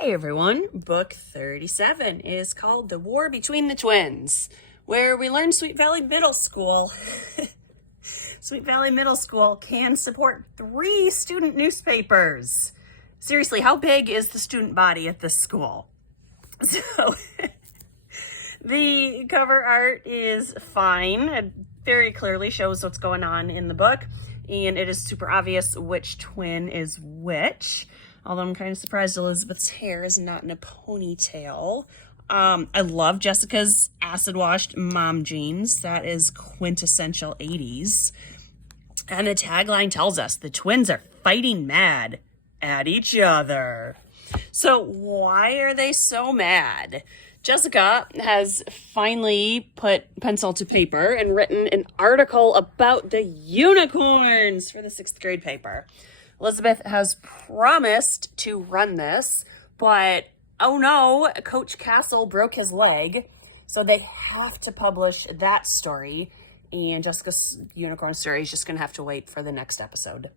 Hey everyone, book 37 is called The War Between the Twins, where we learn Sweet Valley Middle School. Sweet Valley Middle School can support 3 student newspapers. Seriously, how big is the student body at this school? So, the cover art is fine. It very clearly shows what's going on in the book, and it is super obvious which twin is which. Although I'm kind of surprised Elizabeth's hair is not in a ponytail. I love Jessica's acid-washed mom jeans. That is quintessential 80s. And the tagline tells us the twins are fighting mad at each other. So why are they so mad? Jessica has finally put pencil to paper and written an article about the unicorns for the 6th grade paper. Elizabeth has promised to run this, but oh no, Coach Castle broke his leg, so they have to publish that story, and Jessica's unicorn story is just going to have to wait for the next episode.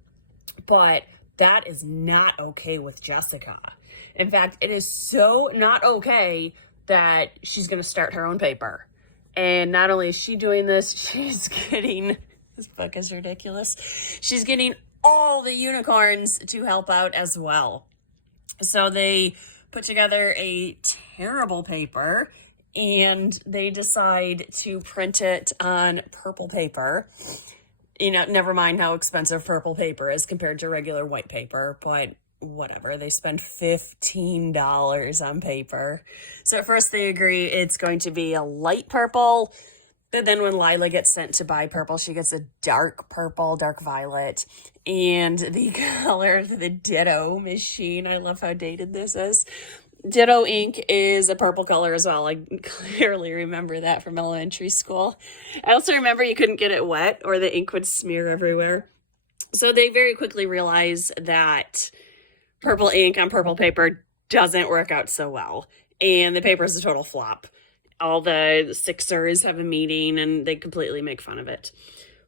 But that is not okay with Jessica. In fact, it is so not okay that she's going to start her own paper. And not only is she doing this, she's getting, this book is ridiculous, she's getting all the unicorns to help out as well. So they put together a terrible paper and they decide to print it on purple paper. You know, never mind how expensive purple paper is compared to regular white paper, but whatever. They spend $15 on paper. So at first they agree it's going to be a light purple. But then when Lila gets sent to buy purple, she gets a dark purple, dark violet. And the color of the Ditto machine, I love how dated this is. Ditto ink is a purple color as well. I clearly remember that from elementary school. I also remember you couldn't get it wet or the ink would smear everywhere. So they very quickly realize that purple ink on purple paper doesn't work out so well. And the paper is a total flop. All the Sixers have a meeting and they completely make fun of it.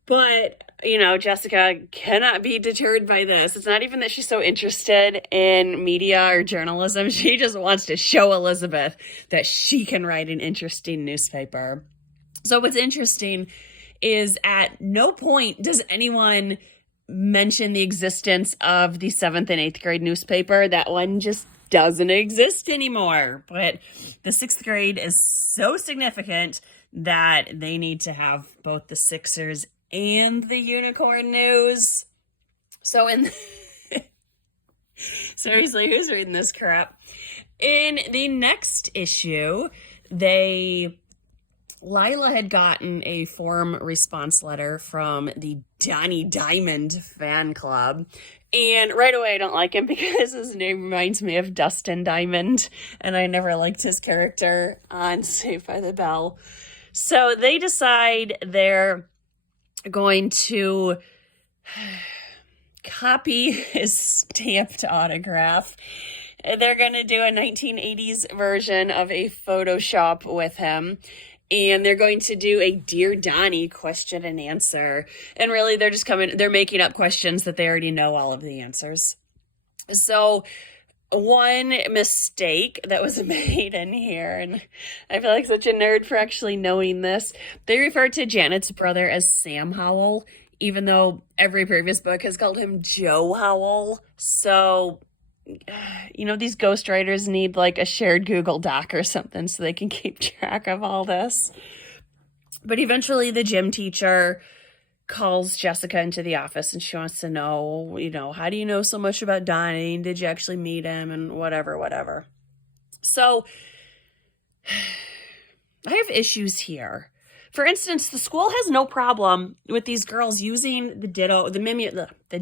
But, you know, Jessica cannot be deterred by this. It's not even that she's so interested in media or journalism. She just wants to show Elizabeth that she can write an interesting newspaper. So what's interesting is at no point does anyone mention the existence of the 7th and 8th grade newspaper. That one just doesn't exist anymore. But the 6th grade is so significant that they need to have both the Sixers and the unicorn news. So seriously, who's reading this crap? In the next issue, Lila had gotten a form response letter from the Donnie Diamond fan club. And right away, I don't like him because his name reminds me of Dustin Diamond. And I never liked his character on Saved by the Bell. So they decide they're going to copy his stamped autograph. They're going to do a 1980s version of a Photoshop with him. And they're going to do a Dear Donnie question and answer. And really, they're making up questions that they already know all of the answers. So one mistake that was made in here, and I feel like such a nerd for actually knowing this, they refer to Janet's brother as Sam Howell, even though every previous book has called him Joe Howell. So, you know, these ghostwriters need like a shared Google Doc or something so they can keep track of all this. But eventually the gym teacher calls Jessica into the office and she wants to know, you know, how do you know so much about Donnie? Did you actually meet him? And whatever. So I have issues here. For instance, the school has no problem with these girls using the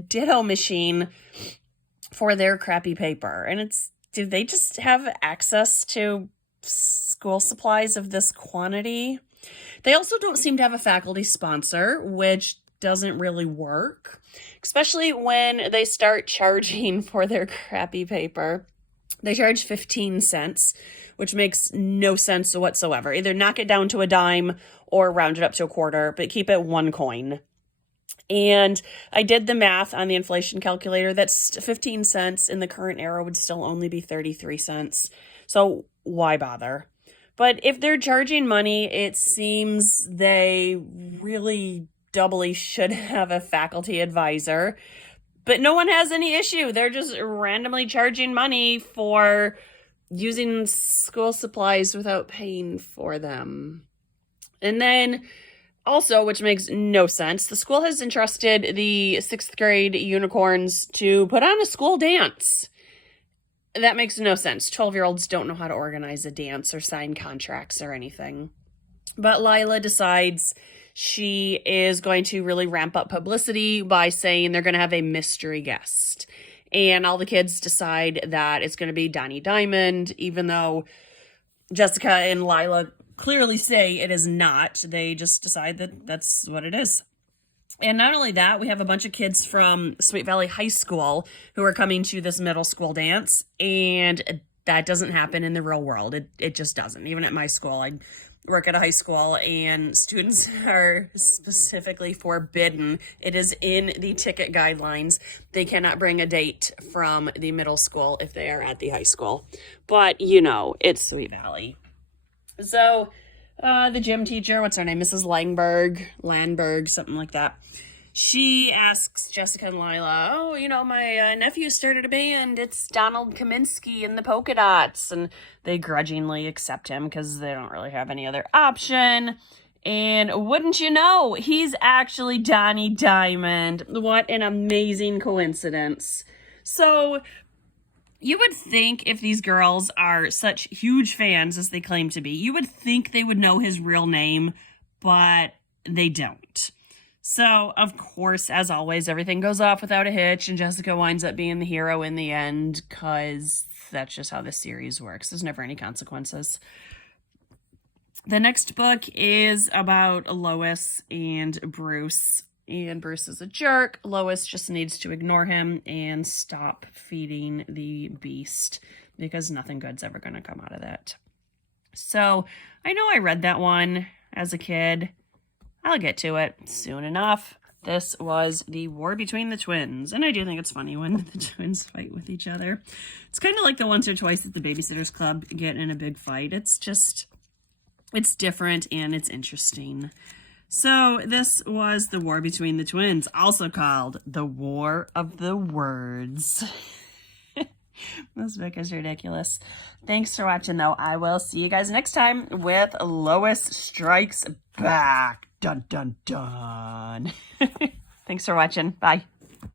Ditto machine for their crappy paper. And do they just have access to school supplies of this quantity? They also don't seem to have a faculty sponsor, which doesn't really work, especially when they start charging for their crappy paper. They charge 15 cents, which makes no sense whatsoever. Either knock it down to a dime or round it up to a quarter, but keep it 1 coin. And I did the math on the inflation calculator. That's 15 cents in the current era would still only be 33 cents. So why bother? But if they're charging money, it seems they really doubly should have a faculty advisor. But no one has any issue. They're just randomly charging money for using school supplies without paying for them. And then also, which makes no sense, the school has entrusted the 6th grade unicorns to put on a school dance. That makes no sense. 12-year-olds don't know how to organize a dance or sign contracts or anything. But Lila decides she is going to really ramp up publicity by saying they're going to have a mystery guest. And all the kids decide that it's going to be Donnie Diamond, even though Jessica and Lila clearly say it is not. They just decide that that's what it is. And not only that, we have a bunch of kids from Sweet Valley High School who are coming to this middle school dance, and that doesn't happen in the real world. It just doesn't. Even at my school, I work at a high school, and students are specifically forbidden. It is in the ticket guidelines. They cannot bring a date from the middle school if they are at the high school. But, you know, it's Sweet Valley. So the gym teacher, what's her name? Mrs. Landberg, something like that. She asks Jessica and Lila, oh, you know, my nephew started a band. It's Donald Kaminsky and the Polka Dots. And they grudgingly accept him because they don't really have any other option. And wouldn't you know, he's actually Donnie Diamond. What an amazing coincidence. So you would think if these girls are such huge fans as they claim to be, you would think they would know his real name, but they don't. So, of course, as always, everything goes off without a hitch, and Jessica winds up being the hero in the end, because that's just how this series works. There's never any consequences. The next book is about Lois and Bruce. And Bruce is a jerk. Lois just needs to ignore him and stop feeding the beast, because nothing good's ever going to come out of that. So, I know I read that one as a kid. I'll get to it soon enough. This was the war between the twins, and I do think it's funny when the twins fight with each other. It's kind of like the once or twice at the Babysitters Club get in a big fight. It's different and it's interesting. So this was the war between the twins, also called the War of the Words. This book is ridiculous. Thanks for watching, though. I will see you guys next time with Lois Strikes Back. Dun, dun, dun. Thanks for watching. Bye.